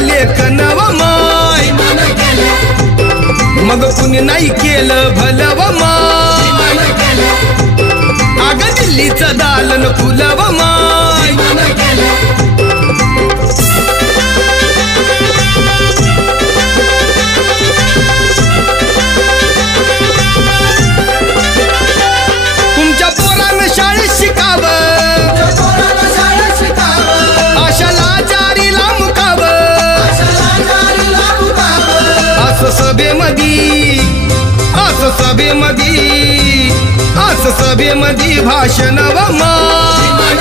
लेखन व माय मग कुणी नाही केलं भलं व माय अग दिल्लीचं दालन फुलं व माय तुमच्या पोरानं शाळेत शिकावं आशाला जारीला मुकावं असं सभेमधी भाषण व मान